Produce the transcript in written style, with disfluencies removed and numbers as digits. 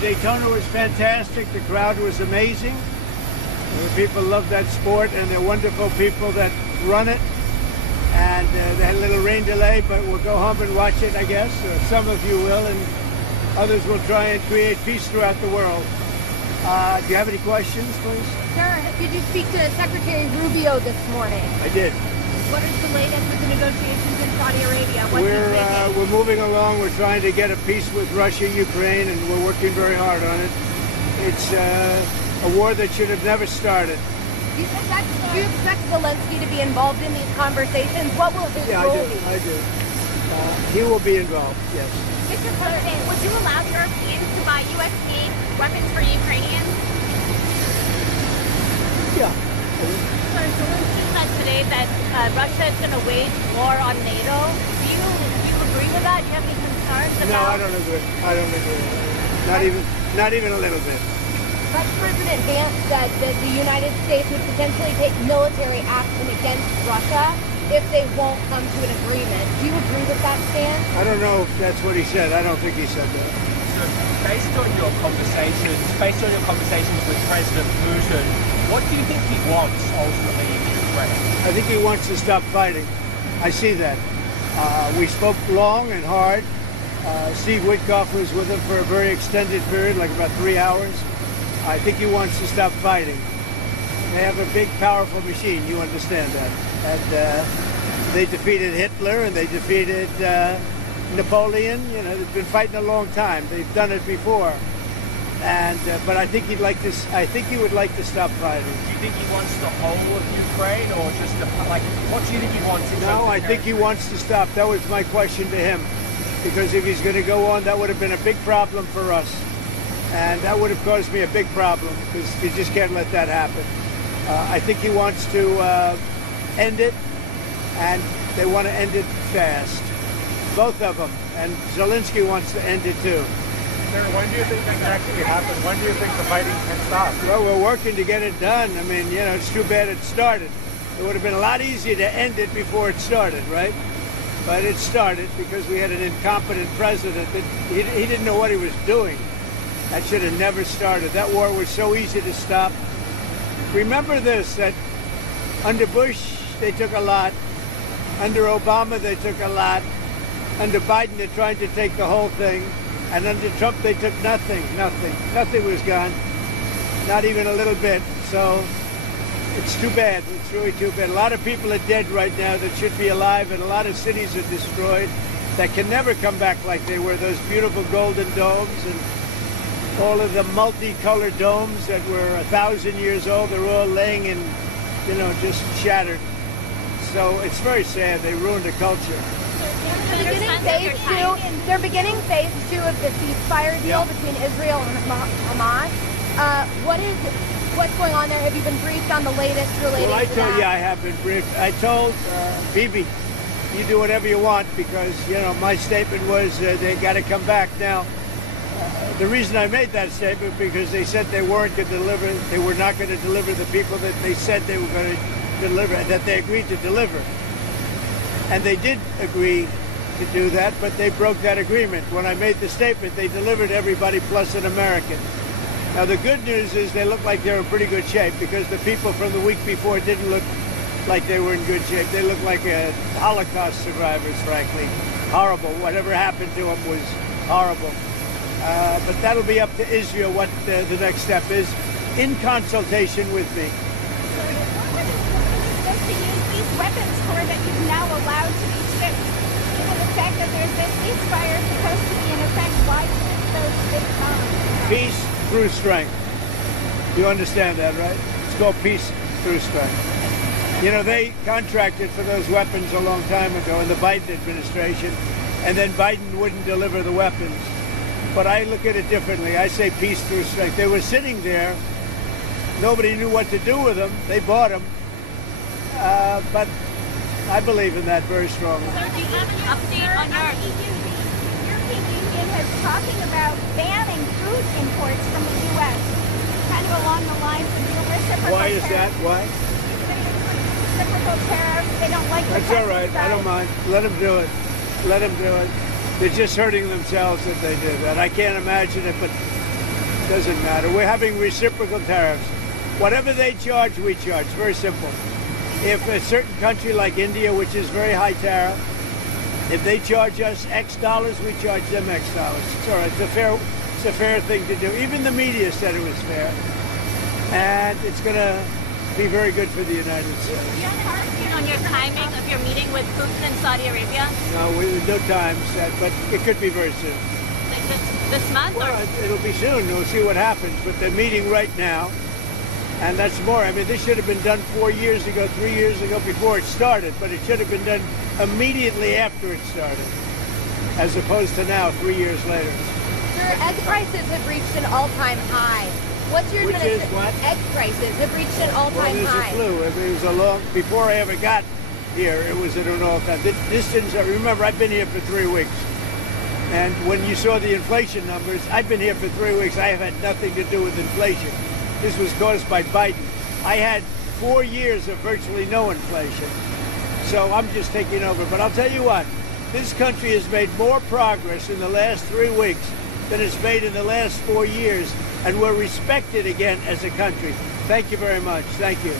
Daytona was fantastic. The crowd was amazing. The people love that sport, and they're wonderful people that run it. And they had a little rain delay, but we'll go home and watch it, I guess. Some of you will, and others will try and create peace throughout the world. Do you have any questions, please? Sir, did you speak to Secretary Rubio this morning? I did. What is the latest with the negotiations in Saudi Arabia? What's we're moving along. We're trying to get a peace with Russia, Ukraine, and we're working very hard on it. It's a war that should have never started. Do you expect Zelensky to be involved in these conversations? What will his role be? I do. He will be involved, yes. Mr. President, would you allow Europeans to buy U.S.-made weapons for Ukrainians? Yeah. Sir, Zelensky said today that Russia is going to wage war on NATO. Do you agree with that? Do you have any concerns about? No, I don't agree. I don't agree. Not even a little bit. Vice President Vance said that the United States would potentially take military action against Russia if they won't come to an agreement. Do you agree with that stance? I don't know if that's what he said. I don't think he said that. So based on your conversations with President Putin, what do you think he wants ultimately in Ukraine? I think he wants to stop fighting. I see that. We spoke long and hard. Steve Witkoff was with him for a very extended period, like about 3 hours. I think he wants to stop fighting. They have a big, powerful machine. You understand that. And they defeated Hitler and they defeated Napoleon. You know, they've been fighting a long time. They've done it before. And but I think he'd like to. I think he would like to stop fighting. Do you think he wants the whole of Ukraine, or just like? What do you think he wants? No, I think he wants to stop. That was my question to him, because if he's going to go on, that would have been a big problem for us, and that would have caused me a big problem because you just can't let that happen. I think he wants to end it, and they want to end it fast, both of them. And Zelensky wants to end it too. Sir, when do you think that can actually happen? When do you think the fighting can stop? Well, we're working to get it done. I mean, you know, it's too bad it started. It would have been a lot easier to end it before it started, right? But it started because we had an incompetent president that he didn't know what he was doing. That should have never started. That war was so easy to stop. Remember this, that under Bush, they took a lot. Under Obama, they took a lot. Under Biden, they're trying to take the whole thing. And under Trump, they took nothing. Nothing was gone. Not even a little bit. So it's too bad. It's really too bad. A lot of people are dead right now that should be alive, and a lot of cities are destroyed that can never come back like they were. Those beautiful golden domes and all of the multicolored domes that were 1,000 years old, they're all laying in, you know, just shattered. So it's very sad. They ruined the culture. They're beginning phase 2 of the ceasefire deal between Israel and Hamas. What's going on there? Have you been briefed on the latest related to that? Yeah, I have been briefed. I told Bibi, you do whatever you want, because, you know, my statement was they got to come back. Now, the reason I made that statement because they said they weren't going to deliver. They were not going to deliver the people that they said they were going to deliver, that they agreed to deliver. And they did agree to do that, but they broke that agreement. When I made the statement, they delivered everybody plus an American. Now, the good news is they look like they're in pretty good shape, because the people from the week before didn't look like they were in good shape. They looked like Holocaust survivors, frankly. Horrible. Whatever happened to them was horrible. But that'll be up to Israel what the next step is, in consultation with me. To use these weapons for that you've now allowed to be shipped, given the fact that there's this ceasefire supposed to be in effect, why ship those big bombs? Peace through strength. You understand that, right? It's called peace through strength. You know, they contracted for those weapons a long time ago in the Biden administration, and then Biden wouldn't deliver the weapons. But I look at it differently. I say peace through strength. They were sitting there. Nobody knew what to do with them. They bought them. But I believe in that very strongly. Sir, do you have an update on your European Union is talking about banning food imports from the U.S., kind of along the lines of your reciprocal Why is that? Why? Reciprocal tariffs. They don't like the That's all right. I don't mind. Let them do it. Let them do it. They're just hurting themselves if they do that. I can't imagine it, but Doesn't matter. We're having reciprocal tariffs. Whatever they charge, we charge. Very simple. If a certain country like India, which is very high tariff, if they charge us X dollars, we charge them X dollars. It's all right. It's a fair thing to do. Even the media said it was fair. And it's going to be very good for the United States. Do you have a opinion on your timing of your meeting with Putin in Saudi Arabia? No, no time set, but it could be very soon. Like this month? Well, Or? it'll be soon. We'll see what happens. But they're meeting right now. And that's more. I mean, this should have been done 4 years ago, 3 years ago, before it started. But it should have been done immediately after it started, as opposed to now, 3 years later. Sir, egg prices have reached an all-time high. What's your Which is what? Egg prices have reached an Well, all-time there's high. a flu. It was a long. Before I ever got here, it was at an all-time. This didn't. Remember, I've been here for 3 weeks, and when you saw the inflation numbers, I've been here for 3 weeks. I have had nothing to do with inflation. This was caused by Biden. I had 4 years of virtually no inflation, so I'm just taking over. But I'll tell you what, this country has made more progress in the last 3 weeks than it's made in the last 4 years, and we're respected again as a country. Thank you very much. Thank you.